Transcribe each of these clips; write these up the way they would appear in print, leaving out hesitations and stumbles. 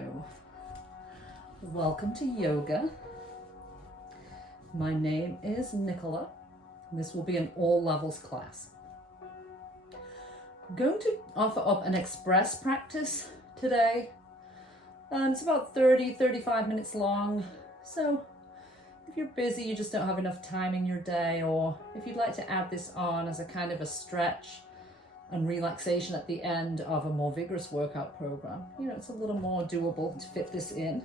Hello, welcome to yoga. My name is Nicola, and this will be an all levels class. I'm going to offer up an express practice today. It's about 30-35 minutes long, so if you're busy, you just don't have enough time in your day, or if you'd like to add this on as a kind of a stretch and relaxation at the end of a more vigorous workout program, it's a little more doable to fit this in.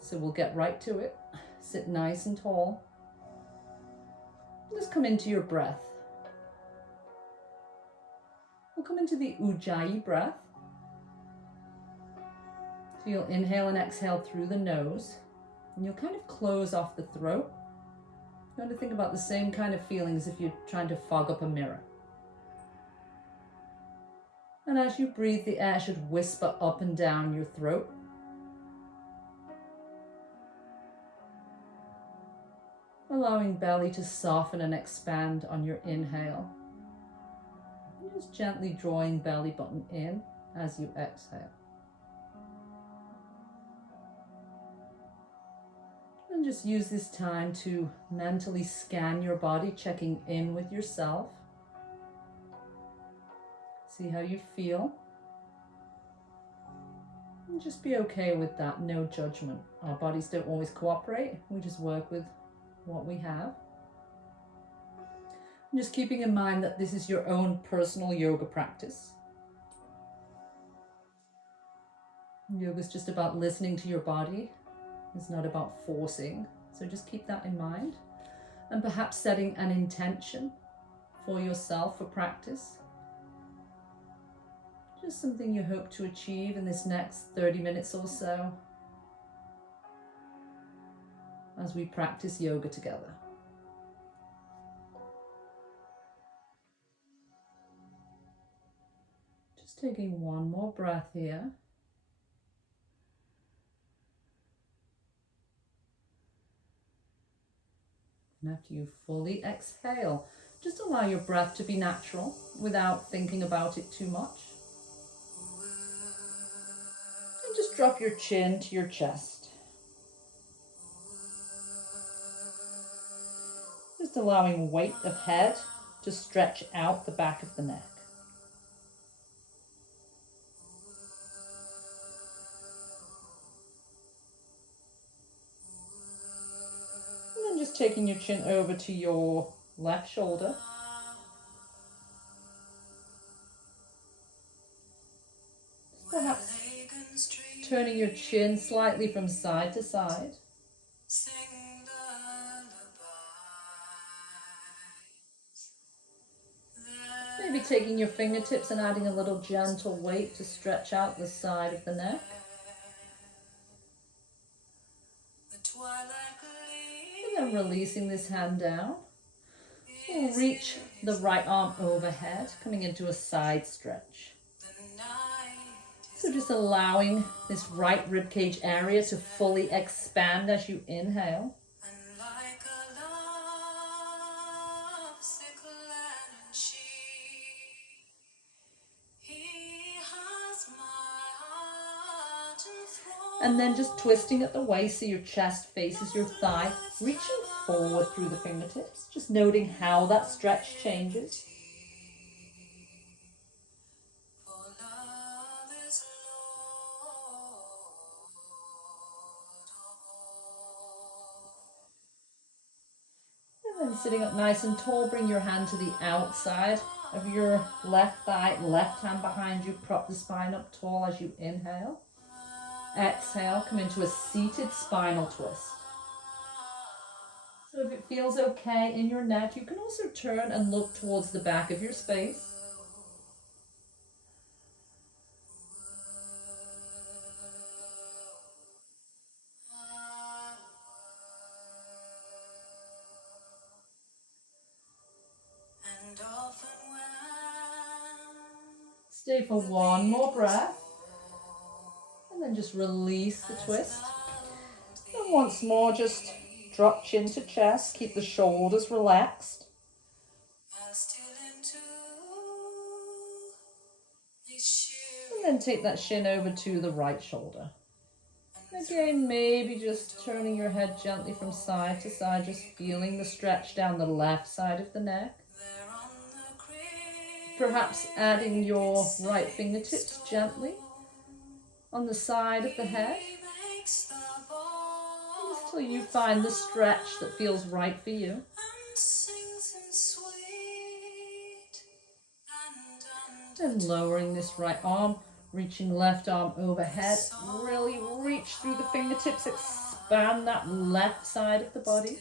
So we'll get right to it. Sit nice and tall. Just come into your breath. We'll come into the Ujjayi breath. So you'll inhale and exhale through the nose, and you'll kind of close off the throat. You want to think about the same kind of feelings if you're trying to fog up a mirror. And as you breathe, the air should whisper up and down your throat. Allowing belly to soften and expand on your inhale. And just gently drawing belly button in as you exhale. And just use this time to mentally scan your body, checking in with yourself. See how you feel. And just be okay with that, no judgment. Our bodies don't always cooperate. We just work with what we have. And just keeping in mind that this is your own personal yoga practice. Yoga is just about listening to your body. It's not about forcing. So just keep that in mind. And perhaps setting an intention for yourself for practice. Just something you hope to achieve in this next 30 minutes or so as we practice yoga together. Just taking one more breath here. And after you fully exhale, just allow your breath to be natural without thinking about it too much. Just drop your chin to your chest. Just allowing weight of head to stretch out the back of the neck. And then just taking your chin over to your left shoulder. Perhaps turning your chin slightly from side to side. Maybe taking your fingertips and adding a little gentle weight to stretch out the side of the neck. And then releasing this hand down. We'll reach the right arm overhead, coming into a side stretch. So just allowing this right ribcage area to fully expand as you inhale. And then just twisting at the waist so your chest faces your thigh, reaching forward through the fingertips, just noting how that stretch changes. And then sitting up nice and tall, bring your hand to the outside of your left thigh, left hand behind you, prop the spine up tall as you inhale. Exhale, come into a seated spinal twist. So if it feels okay in your neck, you can also turn and look towards the back of your space. Stay for one more breath. And then just release the twist. And once more, just drop chin to chest. Keep the shoulders relaxed. And then take that shin over to the right shoulder. Again, maybe just turning your head gently from side to side, just feeling the stretch down the left side of the neck. Perhaps adding your right fingertips gently on the side of the head, just till you find the stretch that feels right for you. And lowering this right arm, reaching left arm overhead, really reach through the fingertips, expand that left side of the body.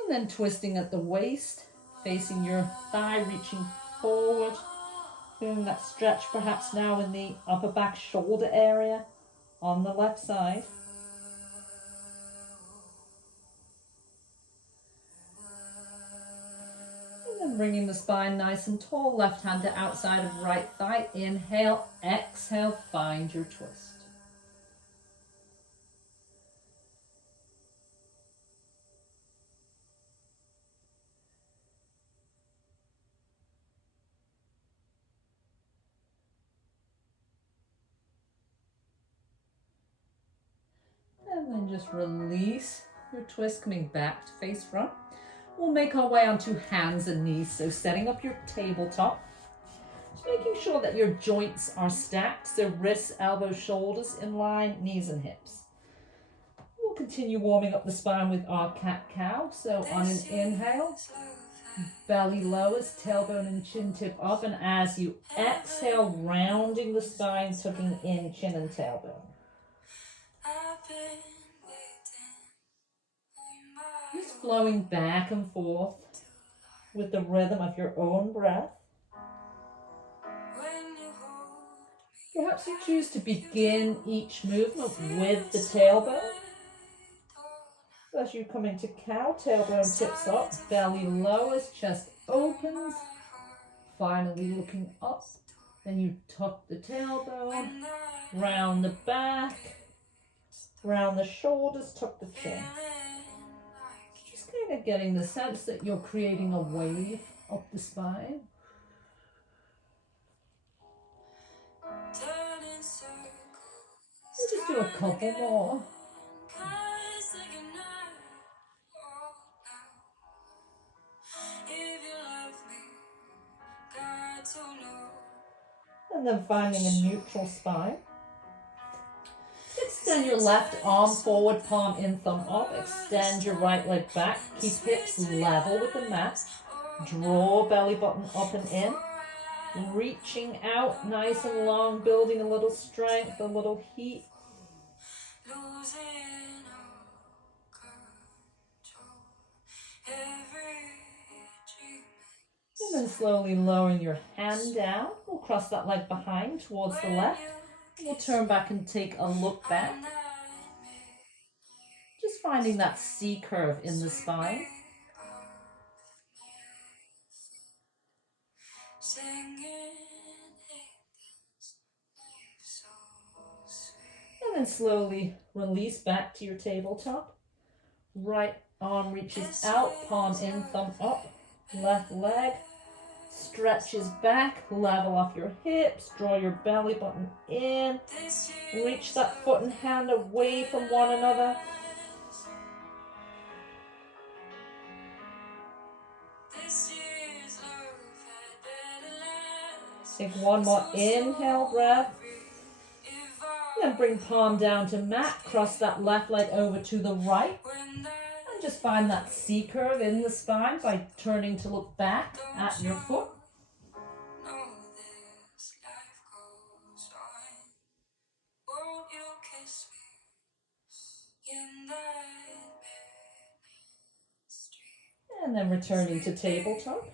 And then twisting at the waist, facing your thigh, reaching forward, feeling that stretch perhaps now in the upper back shoulder area on the left side. And bringing the spine nice and tall, left hand to outside of right thigh. Inhale, exhale, find your twist. And then just release your twist, coming back to face front. We'll make our way onto hands and knees. So setting up your tabletop, just making sure that your joints are stacked. So wrists, elbows, shoulders in line, knees and hips. We'll continue warming up the spine with our cat-cow. So on an inhale, belly lowers, tailbone and chin tip up. And as you exhale, rounding the spine, tucking in chin and tailbone. Just flowing back and forth with the rhythm of your own breath. Perhaps you choose to begin each movement with the tailbone. So as you come into cow, tailbone tips up, belly lowers, chest opens. Finally looking up, then you tuck the tailbone, round the back, round the shoulders, tuck the chin. Kind of getting the sense that you're creating a wave up the spine. We'll just do a couple more. And then finding a neutral spine. Extend your left arm forward, palm in, thumb up. Extend your right leg back. Keep hips level with the mat. Draw belly button up and in. Reaching out nice and long, building a little strength, a little heat. And then slowly lowering your hand down. We'll cross that leg behind towards the left. We'll turn back and take a look back. Just finding that C curve in the spine. And then slowly release back to your tabletop. Right arm reaches out, palm in, thumb up. Left leg stretches back, level off your hips, draw your belly button in, reach that foot and hand away from one another. Take one more inhale breath. Then bring palm down to mat, cross that left leg over to the right. And just find that C curve in the spine by turning to look back at your foot. And then returning to tabletop.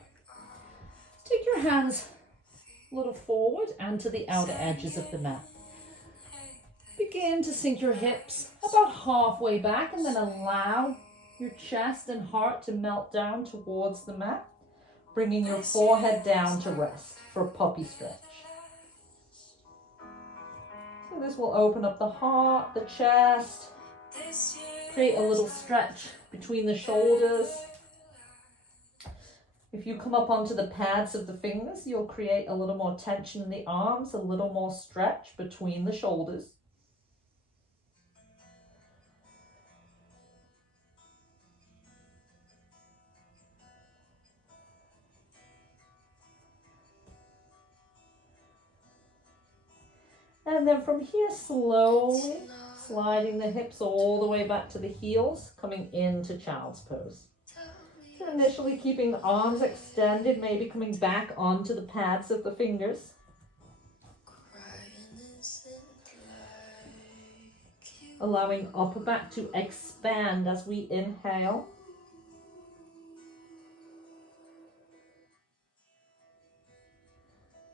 Take your hands a little forward and to the outer edges of the mat. Begin to sink your hips about halfway back and then allow your chest and heart to melt down towards the mat, bringing your forehead down to rest for a puppy stretch. So this will open up the heart, the chest, Create a little stretch between the shoulders. If you come up onto the pads of the fingers, you'll create a little more tension in the arms, a little more stretch between the shoulders. And then from here, slowly sliding the hips all the way back to the heels, coming into child's pose. So initially keeping the arms extended, maybe coming back onto the pads of the fingers. Allowing upper back to expand as we inhale.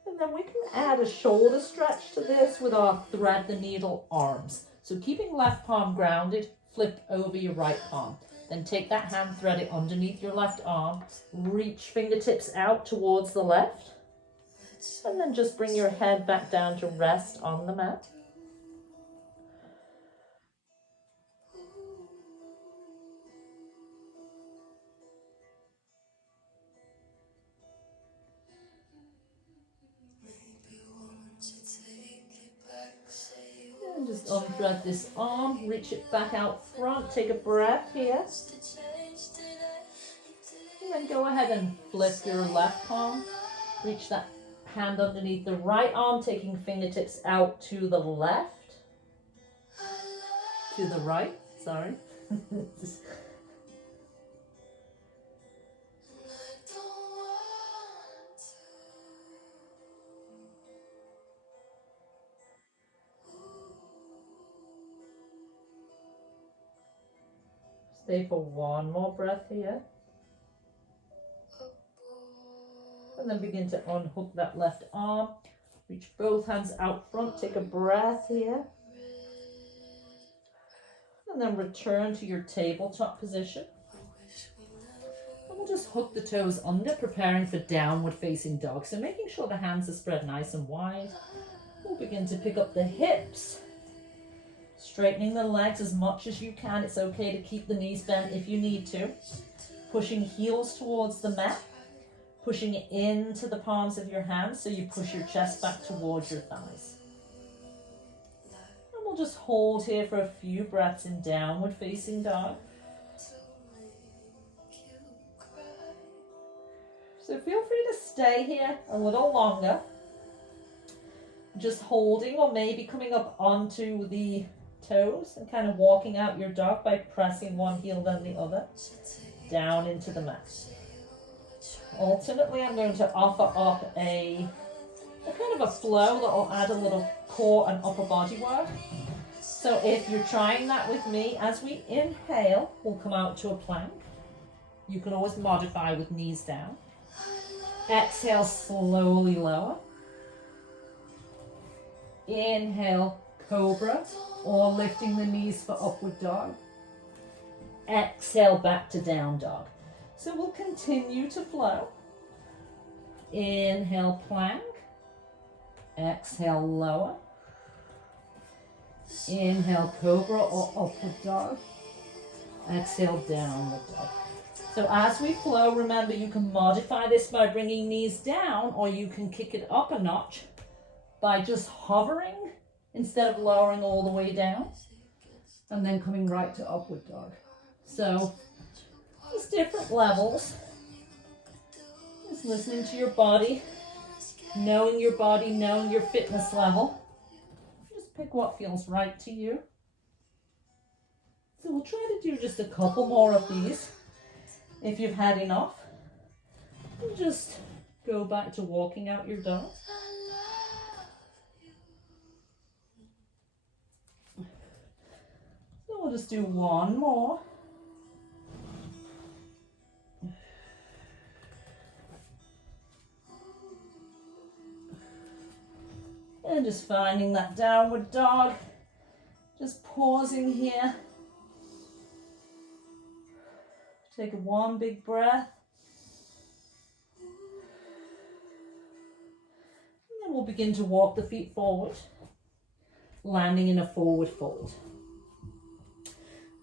And then we can add a shoulder stretch to this with our thread the needle arms. So keeping left palm grounded, flip over your right palm. Then take that hand, thread it underneath your left arm, reach fingertips out towards the left, and then just bring your head back down to rest on the mat. And just unthread this arm, reach it back out front, take a breath here. And then go ahead and flip your left palm, reach that hand underneath the right arm, taking fingertips out to the left, to the right, sorry. Stay for one more breath here. And then begin to unhook that left arm. Reach both hands out front. Take a breath here. And then return to your tabletop position. And we'll just hook the toes under, preparing for downward facing dog. So making sure the hands are spread nice and wide. We'll begin to pick up the hips. Straightening the legs as much as you can. It's okay to keep the knees bent if you need to. Pushing heels towards the mat. Pushing it into the palms of your hands so you push your chest back towards your thighs. And we'll just hold here for a few breaths in downward facing dog. So feel free to stay here a little longer. Just holding or maybe coming up onto the toes and kind of walking out your dog by pressing one heel then the other down into the mat. Alternately, I'm going to offer up a kind of a flow that will add a little core and upper body work. So if you're trying that with me, as we inhale, we'll come out to a plank. You can always modify with knees down. Exhale, slowly lower. Inhale, cobra, or lifting the knees for upward dog. Exhale, back to down dog. So we'll continue to flow. Inhale, plank. Exhale, lower. Inhale, cobra or upward dog. Exhale, downward dog. So as we flow, remember you can modify this by bringing knees down, or you can kick it up a notch by just hovering instead of lowering all the way down and then coming right to upward dog. So there's different levels. Just listening to your body, knowing your body, knowing your fitness level. Just pick what feels right to you. So we'll try to do just a couple more of these. If you've had enough, and just go back to walking out your dog. So we'll just do one more. And just finding that downward dog. Just pausing here. Take one big breath. And then we'll begin to walk the feet forward, landing in a forward fold.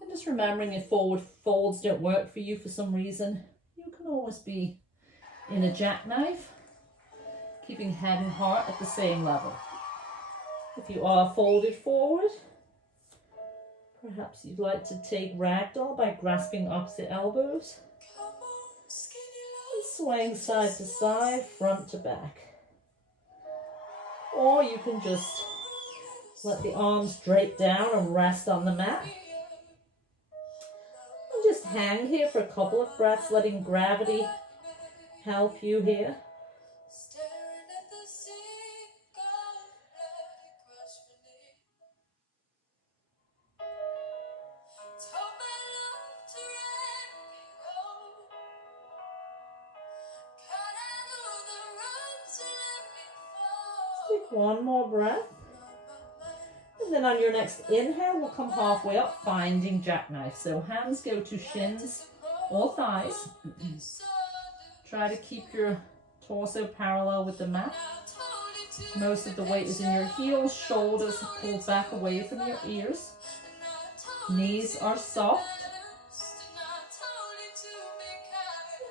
And Just remembering if forward folds don't work for you for some reason, you can always be in a jackknife, keeping head and heart at the same level. If you are folded forward, perhaps you'd like to take ragdoll by grasping opposite elbows and swaying side to side, front to back. Or you can just let the arms drape down and rest on the mat. And just hang here for a couple of breaths, letting gravity help you here. Take one more breath. And then on your next inhale, we'll come halfway up, finding jackknife. So hands go to shins or thighs. Try to keep your torso parallel with the mat. Most of the weight is in your heels, shoulders pulled back away from your ears. Knees are soft.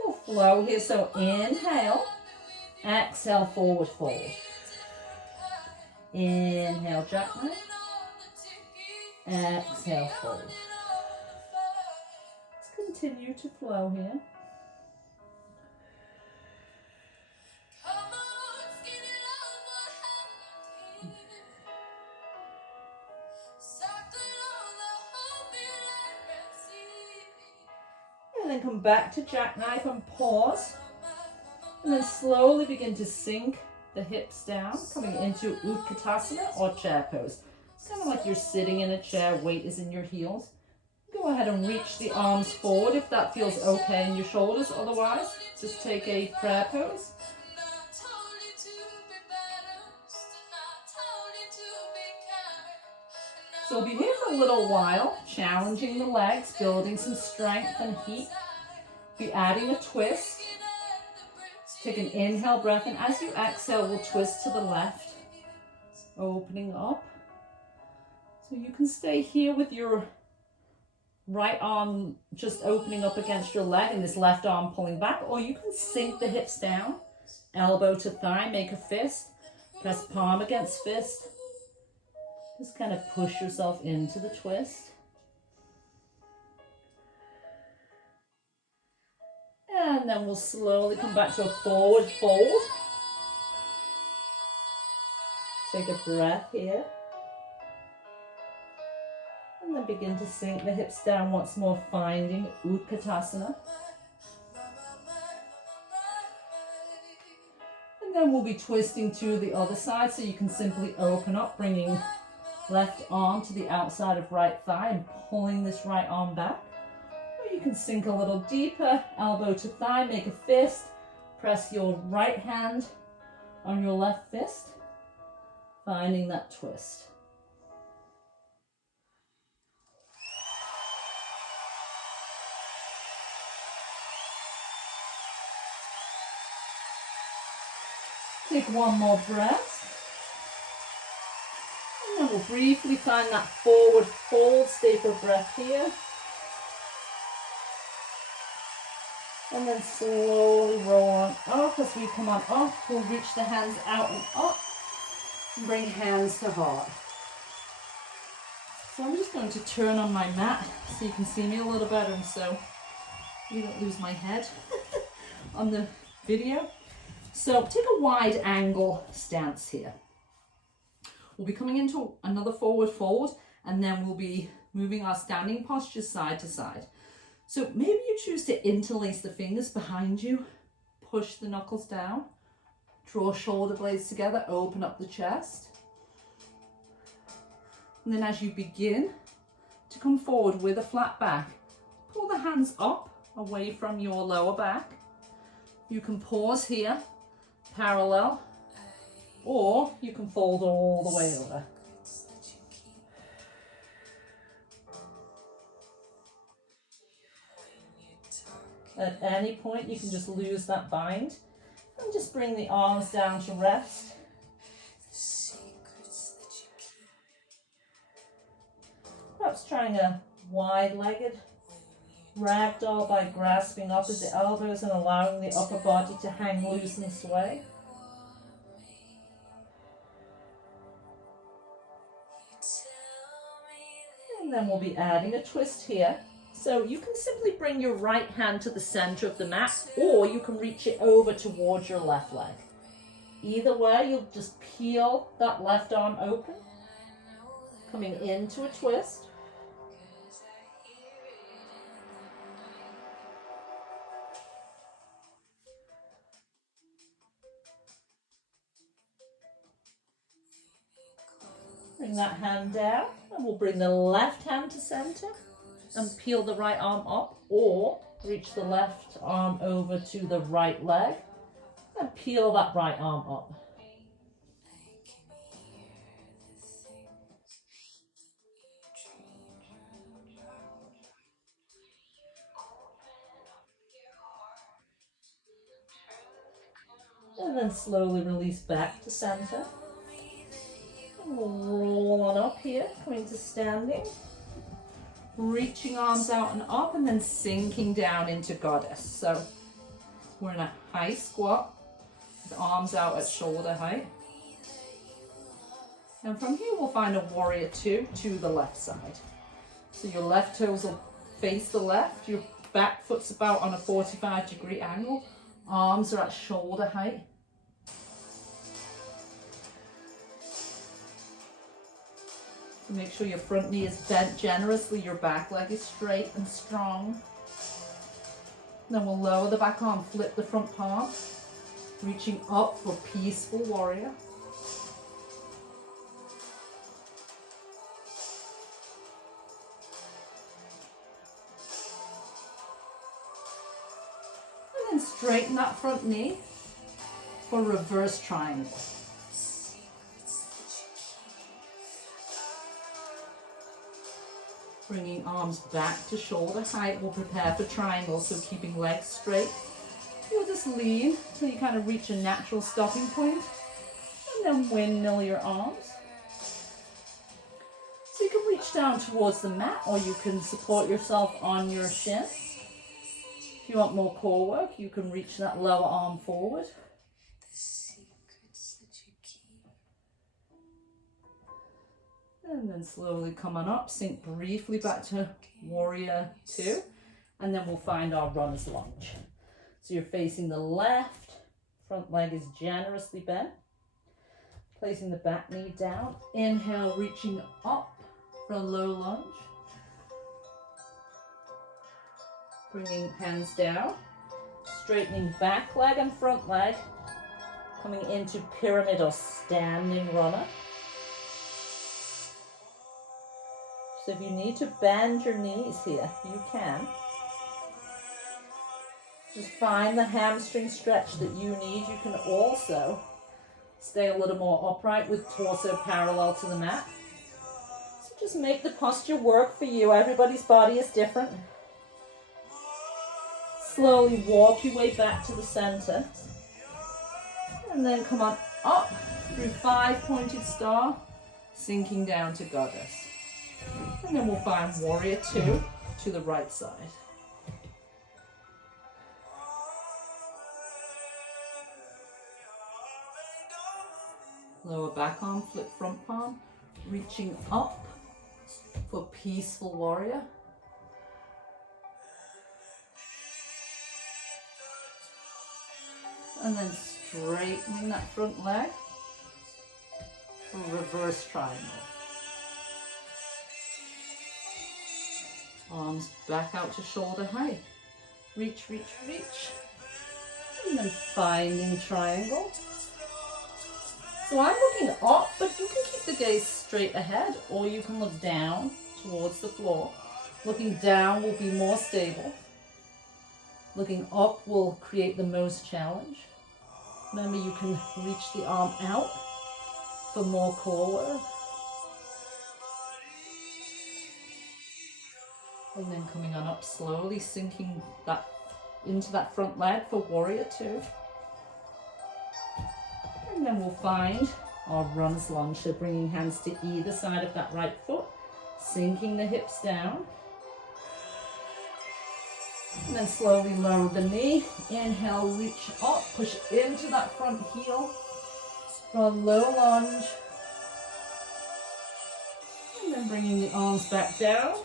We'll flow here, so inhale, exhale, forward fold. Inhale, jackknife. Exhale, fold. Let's continue to flow here. And then come back to jackknife and pause. And then slowly begin to sink the hips down, coming into Utkatasana or chair pose. It's kind of like you're sitting in a chair, weight is in your heels. Go ahead and reach the arms forward if that feels okay in your shoulders. Otherwise, just take a prayer pose. So we'll be here for a little while, challenging the legs, building some strength and heat. Be adding a twist. Take an inhale breath, and as you exhale, we'll twist to the left, opening up. So you can stay here with your right arm just opening up against your leg and this left arm pulling back, or you can sink the hips down, elbow to thigh, make a fist, press palm against fist. Just kind of push yourself into the twist. And then we'll slowly come back to a forward fold. Take a breath here. And then begin to sink the hips down once more, finding Utkatasana. And then we'll be twisting to the other side, so you can simply open up, bringing left arm to the outside of right thigh and pulling this right arm back. Or you can sink a little deeper, elbow to thigh, make a fist, press your right hand on your left fist, finding that twist. Take one more breath. And then we'll briefly find that forward fold. Stay for breath here. And then slowly roll on up. As we come on up, we'll reach the hands out and up. And bring hands to heart. So I'm just going to turn on my mat so you can see me a little better, and so you don't lose my head on the video. So take a wide angle stance here. We'll be coming into another forward fold, and then we'll be moving our standing posture side to side. So maybe you choose to interlace the fingers behind you, push the knuckles down, draw shoulder blades together, open up the chest. And then as you begin to come forward with a flat back, pull the hands up away from your lower back. You can pause here, parallel, or you can fold all the way over. At any point you can just lose that bind and just bring the arms down to rest. Perhaps trying a wide-legged ragdoll by grasping up at the elbows and allowing the upper body to hang loose and sway. And then we'll be adding a twist here. So you can simply bring your right hand to the center of the mat, or you can reach it over towards your left leg. Either way, you'll just peel that left arm open, coming into a twist. Bring that hand down, and we'll bring the left hand to center and peel the right arm up, or reach the left arm over to the right leg and peel that right arm up. And then slowly release back to center. And we'll roll on up here, coming to standing. Reaching arms out and up, and then sinking down into goddess. So we're in a high squat with arms out at shoulder height. And from here we'll find a warrior two to the left side. So your left toes will face the left, your back foot's about on a 45-degree angle, arms are at shoulder height. Make sure your front knee is bent generously, your back leg is straight and strong. Then we'll lower the back arm, flip the front palm, reaching up for peaceful warrior. And then straighten that front knee for reverse triangle. Bringing arms back to shoulder height, we'll prepare for triangle, so keeping legs straight. You'll just lean until you kind of reach a natural stopping point, and then windmill your arms. So you can reach down towards the mat, or you can support yourself on your shin. If you want more core work, you can reach that lower arm forward. And then slowly come on up, sink briefly back to warrior two, and then we'll find our runner's lunge. So you're facing the left, front leg is generously bent, placing the back knee down, inhale, reaching up for a low lunge, bringing hands down, straightening back leg and front leg, coming into pyramid or standing runner. So if you need to bend your knees here, you can. Just find the hamstring stretch that you need. You can also stay a little more upright with torso parallel to the mat. So just make the posture work for you. Everybody's body is different. Slowly walk your way back to the center. And then come on up through 5-pointed star, sinking down to goddess. And then we'll find warrior two to the right side. Lower back arm, flip front palm, reaching up for peaceful warrior. And then straightening that front leg for reverse triangle. Arms back out to shoulder height. Reach, reach, reach. And then finding triangle. So I'm looking up, but you can keep the gaze straight ahead, or you can look down towards the floor. Looking down will be more stable. Looking up will create the most challenge. Remember, you can reach the arm out for more core work. And then coming on up slowly, sinking that into that front leg for warrior two. And then we'll find our runner's lunge, so bringing hands to either side of that right foot, sinking the hips down. And then slowly lower the knee. Inhale, reach up, push into that front heel. For a low lunge. And then bringing the arms back down.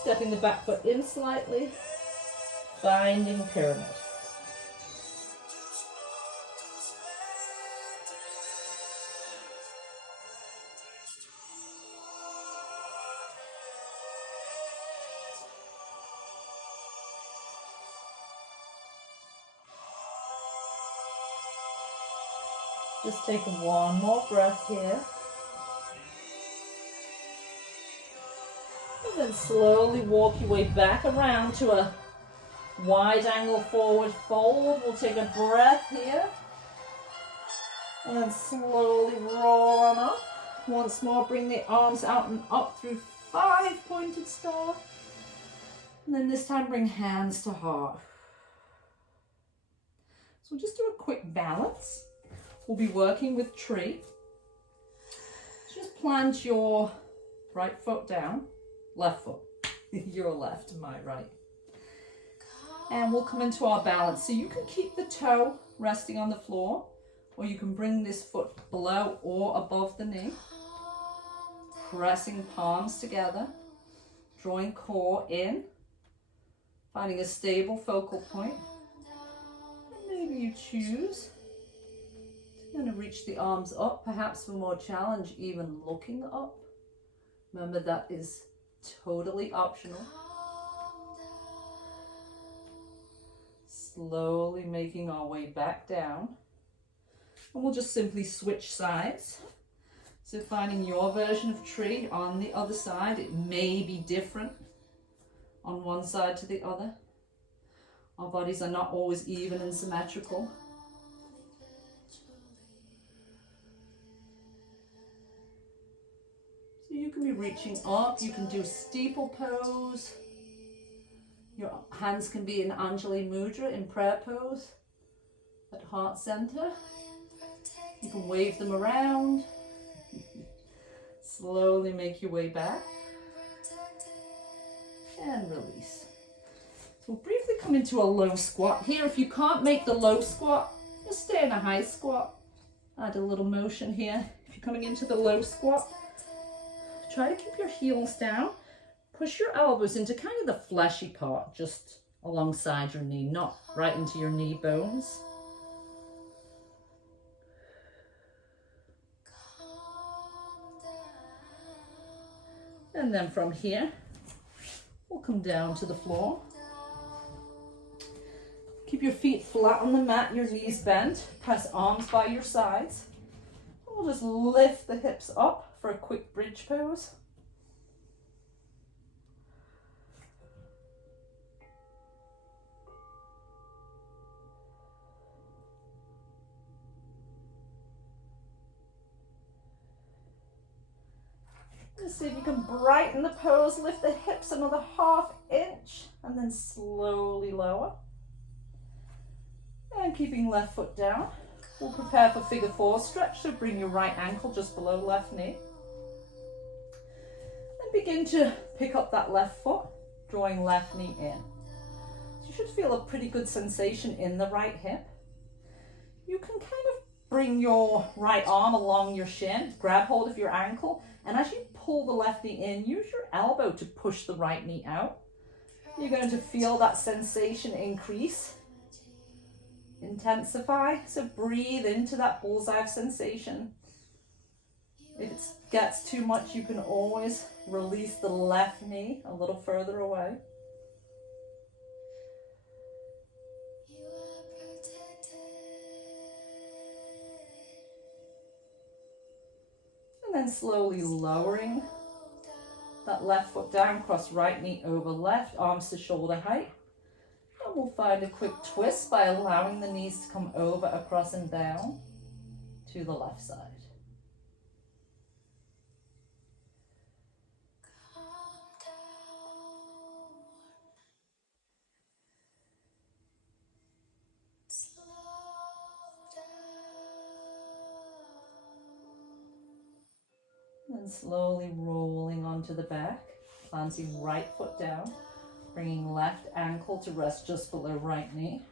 Stepping the back foot in slightly. Finding pyramid. Just take one more breath here. And then slowly walk your way back around to a wide angle forward fold. We'll take a breath here. And then slowly roll on up. Once more, bring the arms out and up through 5 pointed star. And then this time, bring hands to heart. So we'll just do a quick balance. We'll be working with tree. Just plant your right foot down, left foot. Your left, my right. And we'll come into our balance. So you can keep the toe resting on the floor, or you can bring this foot below or above the knee. Pressing palms together, drawing core in, finding a stable focal point. And maybe you choose to kind of reach the arms up, perhaps for more challenge, even looking up. Remember, that is totally optional. Slowly making our way back down. And we'll just simply switch sides. So finding your version of tree on the other side. It may be different on one side to the other. Our bodies are not always even and symmetrical. So you can be reaching up, you can do steeple pose. Your hands can be in Anjali Mudra, in prayer pose, at heart center. You can wave them around. Slowly make your way back. And release. So we'll briefly come into a low squat here. If you can't make the low squat, just stay in a high squat. Add a little motion here. If you're coming into the low squat, try to keep your heels down. Push your elbows into kind of the fleshy part, just alongside your knee, not right into your knee bones. And then from here, we'll come down to the floor. Keep your feet flat on the mat, your knees bent. Press arms by your sides. We'll just lift the hips up for a quick bridge pose. Just see if you can brighten the pose, lift the hips another ½ inch, and then slowly lower. And keeping left foot down, we'll prepare for figure 4 stretch, so bring your right ankle just below left knee. And begin to pick up that left foot, drawing left knee in. So you should feel a pretty good sensation in the right hip. You can kind of bring your right arm along your shin, grab hold of your ankle, and as you pull the left knee in, use your elbow to push the right knee out. You're going to feel that sensation increase, intensify. So breathe into that bullseye of sensation. If it gets too much, you can always release the left knee a little further away. And then slowly lowering that left foot down, cross right knee over left, arms to shoulder height. And we'll find a quick twist by allowing the knees to come over, across and down to the left side. And slowly rolling onto the back, planting right foot down, Bringing left ankle to rest just below right knee.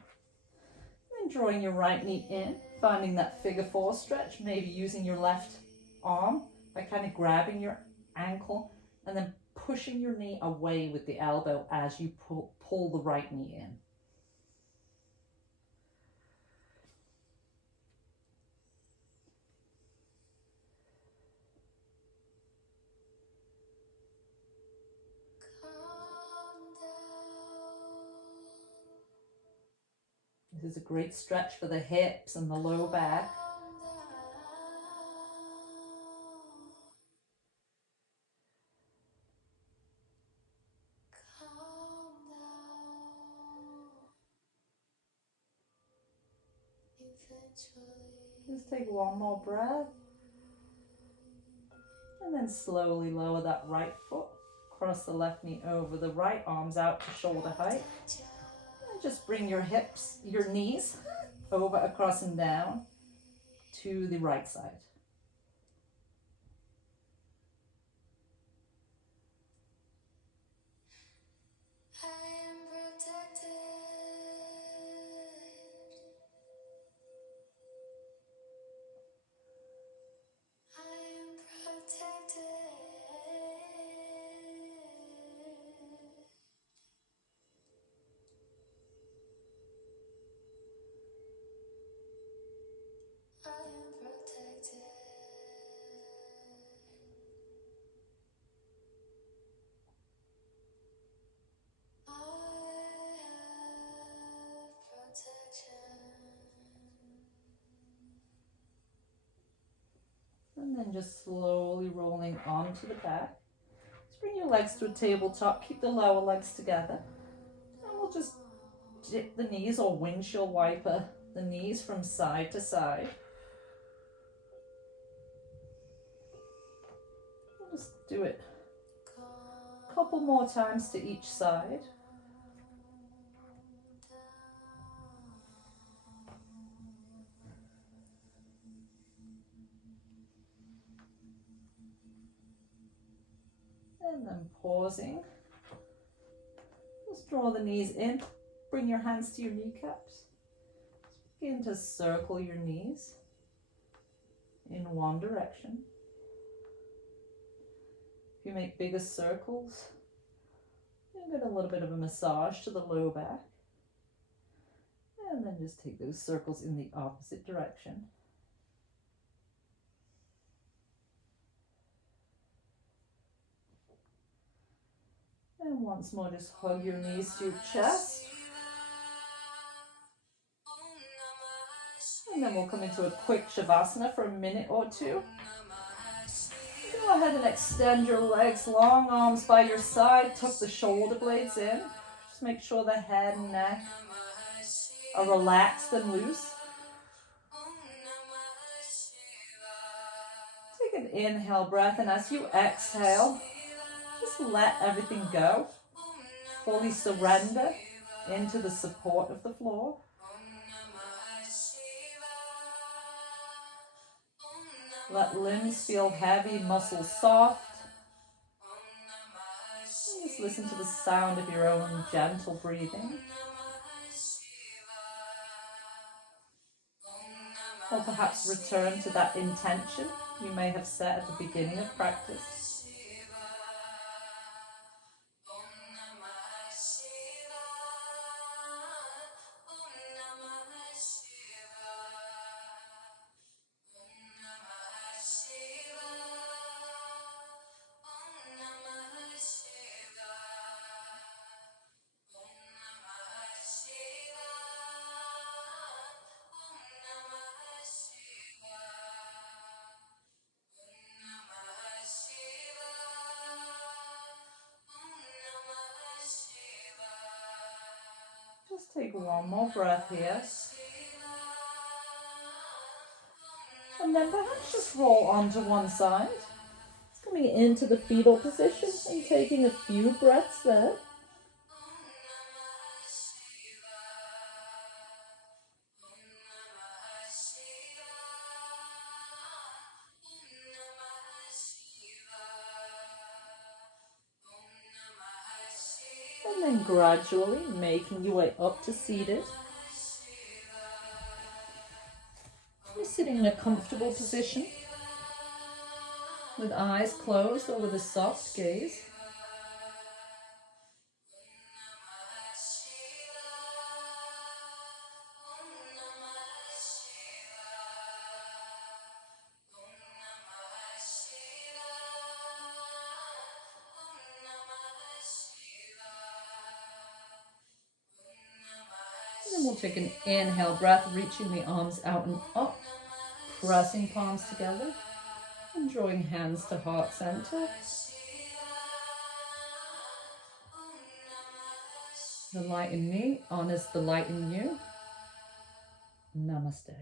And drawing your right knee in, finding that figure four stretch, maybe using your left arm by kind of grabbing your ankle and then pushing your knee away with the elbow as you pull the right knee in. This is a great stretch for the hips and the low back. Just take one more breath. And then slowly lower that right foot. Cross the left knee over the right, arms out to shoulder height. And just bring your hips, your knees over, across and down to the right side. And then just slowly rolling onto the back. Just bring your legs to a tabletop, keep the lower legs together. And we'll just dip the knees or windshield wiper the knees from side to side. We'll just do it a couple more times to each side. And then pausing. Just draw the knees in. Bring your hands to your kneecaps. Begin to circle your knees in one direction. If you make bigger circles, you get a little bit of a massage to the low back. And then just take those circles in the opposite direction. And once more, just hug your knees to your chest. And then we'll come into a quick Shavasana for a minute or two. Go ahead and extend your legs, long arms by your side. Tuck the shoulder blades in. Just make sure the head and neck are relaxed and loose. Take an inhale breath, and as you exhale, just let everything go. Fully surrender into the support of the floor. Let limbs feel heavy, muscles soft. And just listen to the sound of your own gentle breathing. Or perhaps return to that intention you may have set at the beginning of practice. Just take one more breath here. And then perhaps just roll onto one side. Just coming into the fetal position and taking a few breaths there. And then gradually making your way up to seated. You're sitting in a comfortable position with eyes closed or with a soft gaze. And then we'll take an inhale breath, reaching the arms out and up, pressing palms together and drawing hands to heart center. The light in me honors the light in you. Namaste.